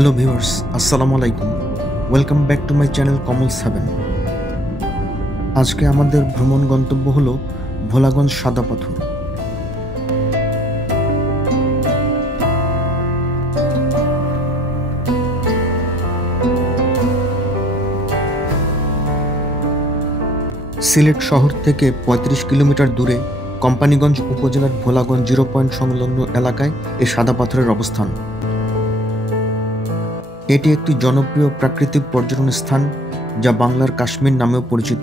Hello viewers, আসসালামু আলাইকুম। Welcome back to my channel Kamal 7। আজকে আমাদের ভ্রমণ গন্তব্য হলো ভোলাগঞ্জ সাদা পাথর। সিলেট শহর থেকে ৩৫ কিলোমিটার দূরে কোম্পানীগঞ্জ উপজেলার ভোলাগঞ্জ 0 পয়েন্ট সংলগ্ন এলাকায় এই সাদা পাথরের অবস্থান। এটি একটি জনপ্রিয় প্রাকৃতিক পর্যটন স্থান যা বাংলার কাশ্মীর নামেও পরিচিত।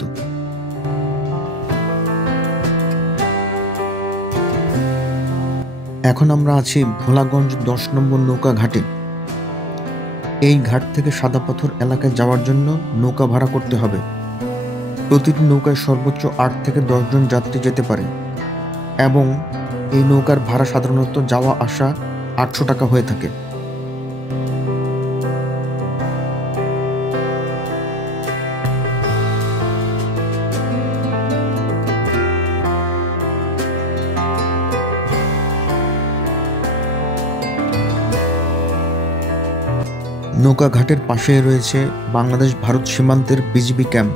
এখন আমরা আছি ভোলাগঞ্জ 10 নম্বর নৌকা ঘাটে। এই ঘাট থেকে সাদা পাথর এলাকায় যাওয়ার জন্য নৌকা ভাড়া করতে হবে। প্রতিটি নৌকায় সর্বোচ্চ 8 থেকে 10 জন যাত্রী যেতে পারে এবং এই নৌকার ভাড়া সাধারণত যাওয়া আসা 800 টাকা হয়ে থাকে। নৌকা ঘাটের পাশে রয়েছে বাংলাদেশ ভারত সীমান্তের বিজিবি ক্যাম্প,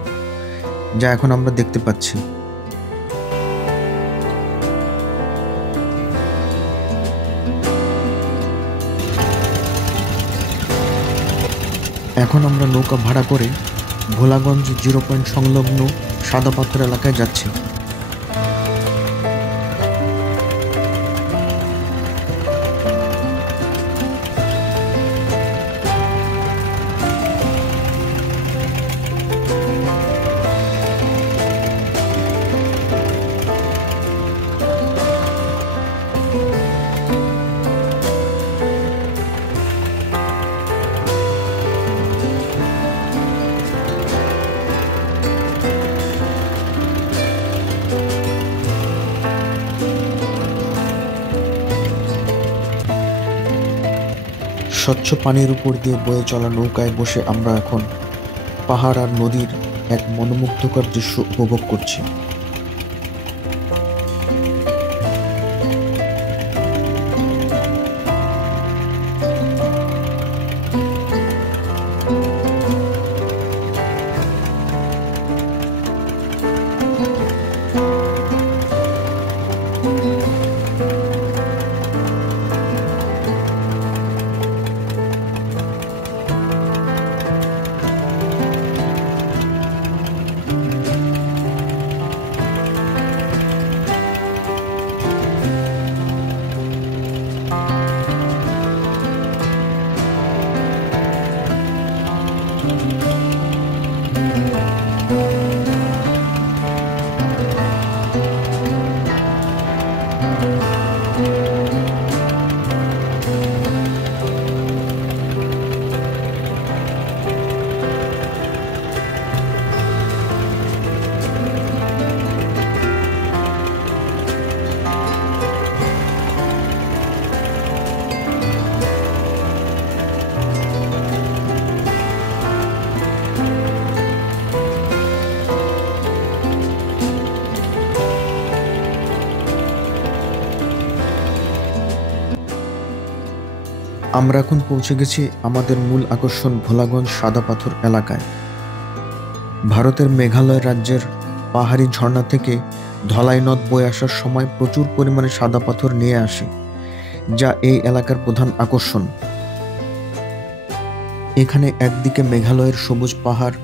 যা এখন আমরা দেখতে পাচ্ছি। এখন আমরা নৌকা ভাড়া করে ভোলাগঞ্জ 0 পয়েন্ট সংলগ্ন সাদা পাথর এলাকায় যাচ্ছি। স্বচ্ছ পানির উপর দিয়ে বয়ে চলা নৌকায় বসে আমরা এখন পাহাড় আর নদীর এক মনোমুগ্ধকর দৃশ্য উপভোগ করছি। আমরা এখন পৌঁছে গেছি আমাদের মূল আকর্ষণ ভোলাগঞ্জ সাদা পাথর এলাকায়। ভারতের মেঘালয় রাজ্যের পাহাড়ি ঝর্ণা থেকে ধলাই নদ বয়ে আসার সময় প্রচুর পরিমাণে সাদা পাথর নিয়ে আসে, যা এই এলাকার প্রধান আকর্ষণ। এখানে একদিকে মেঘালয়ের সবুজ পাহাড়,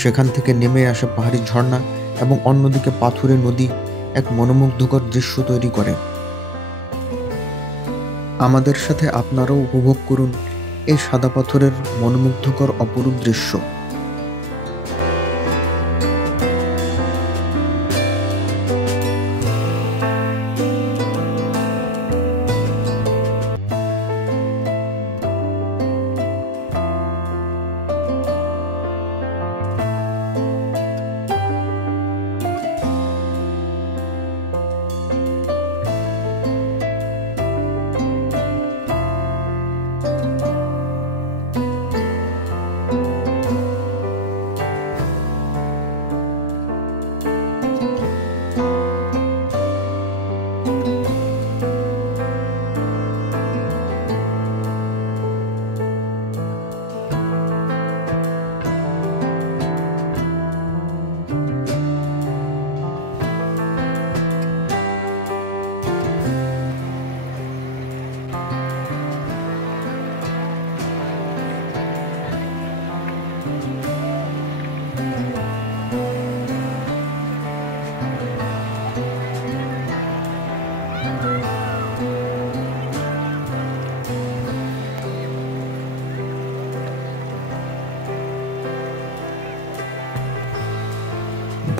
সেখান থেকে নেমে আসে পাহাড়ি ঝর্ণা এবং অন্যদিকে পাথুরে নদী এক মনোমুগ্ধকর দৃশ্য তৈরি করে। আমাদের সাথে আপনারাও উপভোগ করুন এই সাদা পাথরের মনোমুগ্ধকর অপরূপ দৃশ্য।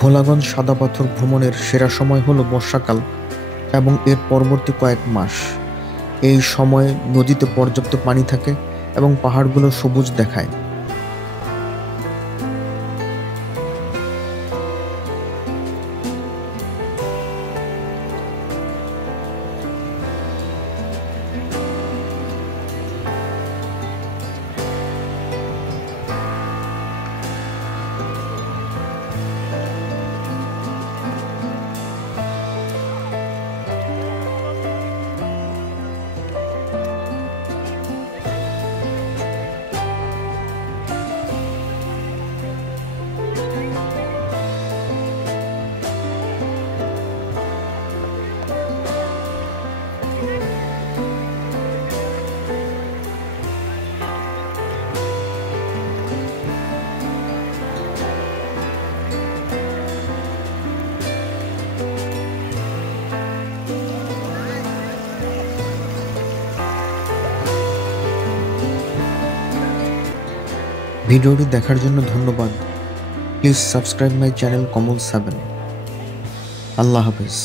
ভোলাগঞ্জ সাদা পাথর ভ্রমণের সেরা সময় হলো বর্ষাকাল এবং এর পরবর্তী কয়েক মাস। এই সময়ে নদীতে পর্যাপ্ত পানি থাকে এবং পাহাড়গুলো সবুজ দেখায়। ভিডিওটি দেখার জন্য ধন্যবাদ। Please subscribe my channel Kamal 7। আল্লাহ হাফেজ।